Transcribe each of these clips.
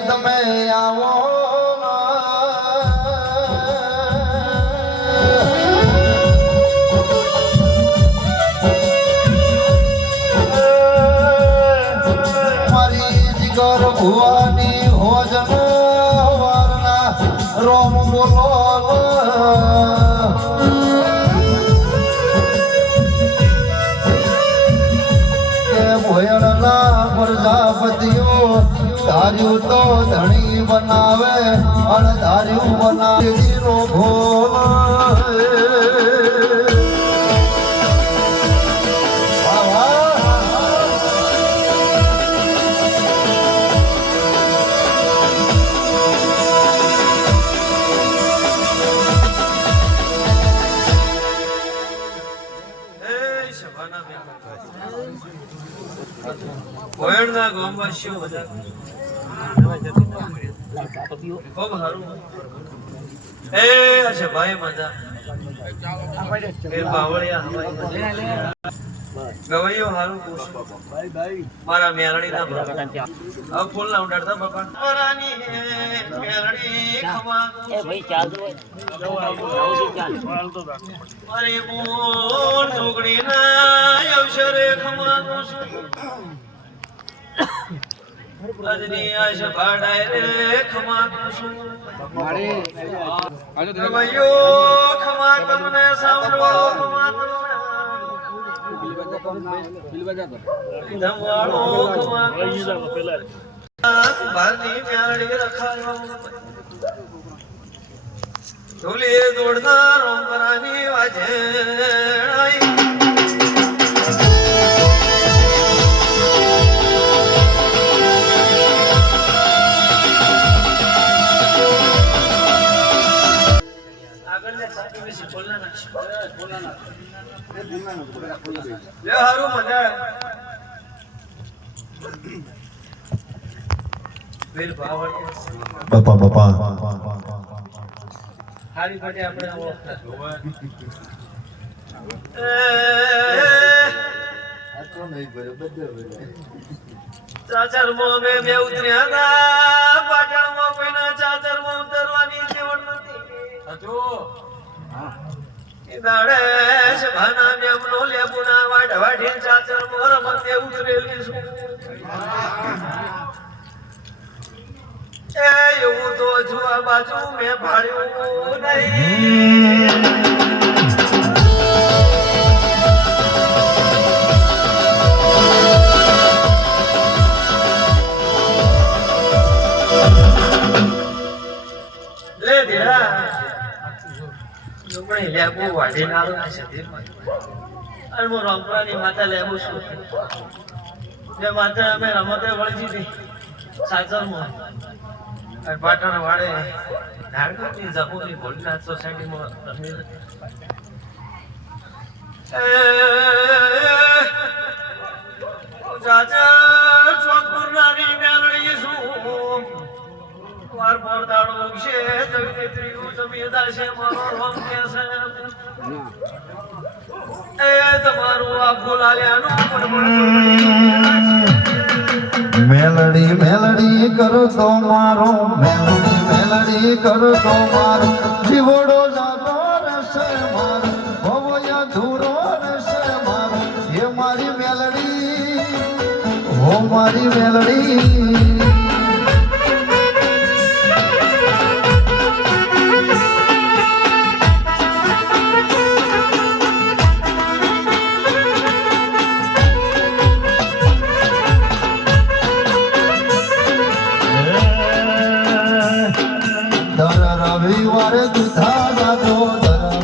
તમે આવો મારી જીગર ભુવાની હોજન વારના રોમ બોલો પ્રજાપતિઓ ધાર્યું તો ધણી બનાવે અણધાર્યું બનાવી નો ભોલ કોયણના ગામવાસીઓ બધા ખૂબ સારું એ છે ભાઈ મજા એ બાવળિયા ગવૈયો હારું મારા મેરણીના હવે ફૂલ ના ઉડાડતા બાપા મારાની મેરણી ખમા એ ભાઈ ચાલતો મારી મોર જોગણીના અવસરે ખમાનો આજની આશ ભાડાય રે ખમાનો છું ગવૈયો ખમા તમને સાંભળવો ખમા દોડનાર રોમરાની વાજે બાપા બાપા હારી ફટે આપણે ચાચર માં મે ઉતર્યા હતા પાટણમાં પેલા ચાચર માં ઉતરવાની જેવડ નથી દાડેશ ભાના મેમનો લેબુના વાઢ વાઢી ચાચર મોર મતે ઉતરેલી છું એ એવું તો જુઆ બાજુ મે ભાળ્યું નહીં લે દેરા જોગણી લેબુ વાઢી નાલો ના છે અને હું રંપરાની માતા લેબુ છું જે માતા અમે રમતે વળી દીધી સાચરમાં અને પાટણ વાળે ધારકની જમોની ભોળનાથ સોસાયટીમાં ચાચા ચોકપુરનારી મેલડી છું વાર પર દાડો છે જગતત્રીનું જમીદાર છે મારો રોમ કે છે એ તમારું આ ફૂલાલ્યાનું મેલડી મેલડી કરો તો મારો મેલડી મેલડી કરો તો મારો જીવડો જાતો રહેશે મારો ભવયા ધૂરો રહેશે મારો હે મારી મેલડી હો મારી મેલડી રવિવારે દુધા દાદો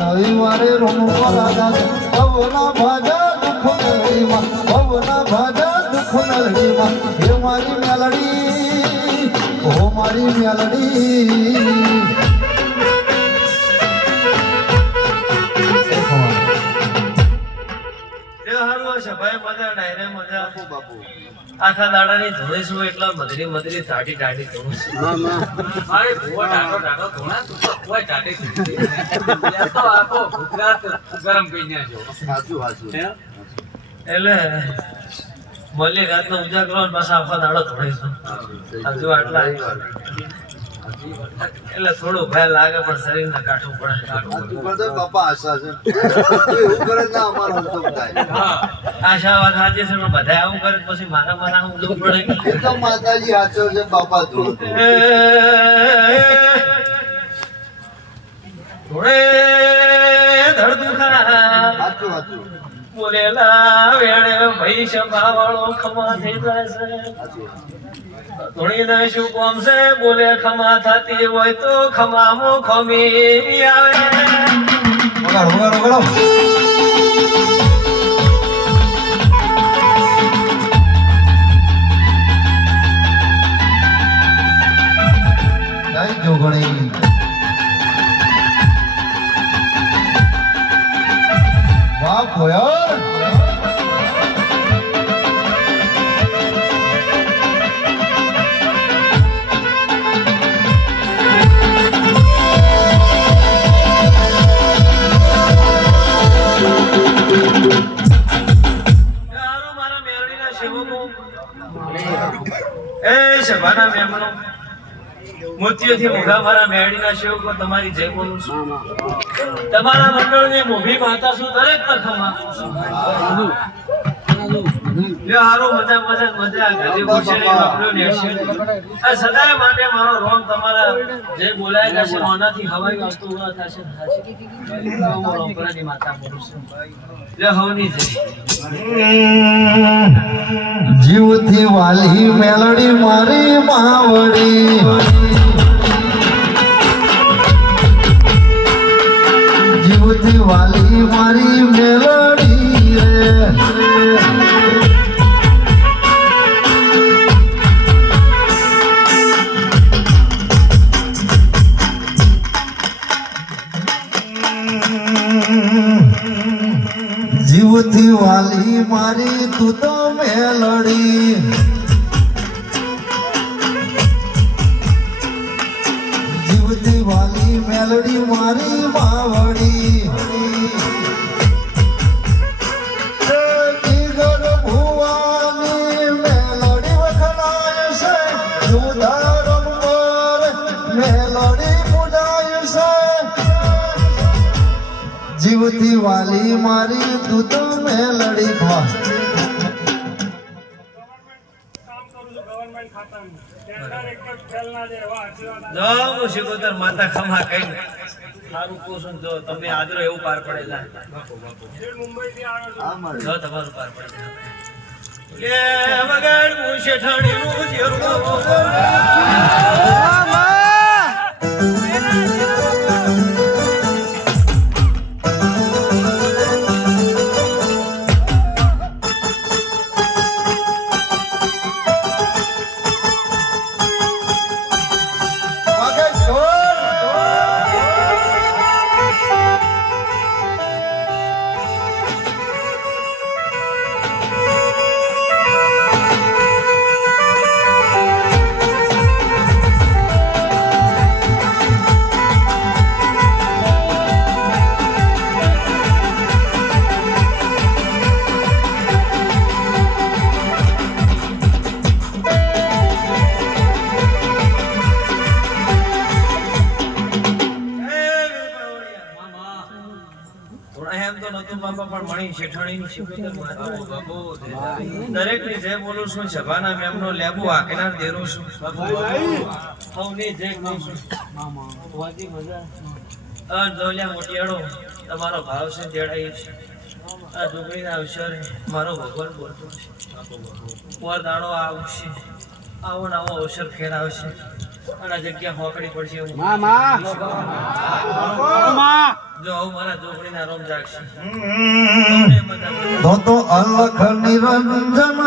રવિવારે રોમવાલા દાદો ભવના ભાજા દુઃખ નલડીમાં ભવના ભાજા દુઃખ નલડીમાં હે મારી મેલડી હો મારી મેલડી આખા દાડાની ધોળે છું એટલા મધરી મધરી ટાટી ટાટી ધોળું છું મારે ભૂવા ટાટો ટાટો ધોણા તું તો કોઈ ટાટી તો આખો ગુજરાત ગરમ કઈ ના જો સાચું સાચું એટલે મળીએ રાતનો ઉજાગરો ને પાછા આખો દાડો ધોળીશું હજુ આટલા એટલે થોડું ભય લાગે પણ શરીરને કાઢવું પડે બાપા આશા છે એવું કરે ના અમારો હંતો થાય આશાવાદ સાચી છે પણ બધા આવું કરે તો પછી મારા હું જવું પડે એ તો માતાજી હાચો છે બાપા ધૂળ ધોળે ધડ દુખા હાચું હાચું બોલેલા વેણે ભાઈ સભાવાળો ખમા થઈ જાય છે હાચું ધોળીને શું કોમ છે બોલે ખમા થતી હોય તો ખમામો ખમી આવે વગાડો વગાડો જય જોગણી વાહ ભોયર મારા મેરડીના સેવકો એ સભાના મહેમાનો મોતીઓથી મોઘા મારા મેરડીના સેવકો તમારી જય બોલું છું તમારા મંડળની મોભી માતા શું દરેક નખમાં લ્યો હારો મજા મજા મજા ગધી ગુશેરી વાપર્યો ને આ સદાય માટે મારો રોમ તમારા જે બોલાયેલા છે ઓનાથી હવાઈ વસ્તુ ઉડા થશે રોમપરાની માતા બોલું છું લ્યો હવની જય જીવથી વાલી મેલડી મારી માવડી જીવથી વાલી મારી મેલડી રે જીવથી વાલી મારી તું તો મેલડી જીવથી વાલી મેલડી મારી માવડી જીગર ભુવાની મેલડી વખણાય છે જુદારમ પર મેલડી પૂજાય છે જીવતી વાલી મારી તું તો મેલડી ખવા જો હું શિકોતર માતા ખમા કઈ સારું કોશું જો તમે આદરો એવું પાર પડેલા જો તમારું પાર પડેલા લે વગર હું શેઠાણીનું જીરું દરેક ની જય બોલું છું સભાના મેમનો લેબુ આકેનાર દેરું છું હવની જય કહું છું વાજી મજા દોલ્યા મોટિયાળો તમારો ભાવ છે તેડાઈ છે આ ડુંગળીના અવસરે મારો ભગવાન બોલતો છે મોર દાડો આવશે આવો ને આવો અવસર ફેર આવશે અને આ જગ્યા હોકડી પડશે એવું જો આવું મારા ચોકડીના રોમ જાગશે તો અલખ નિરંજન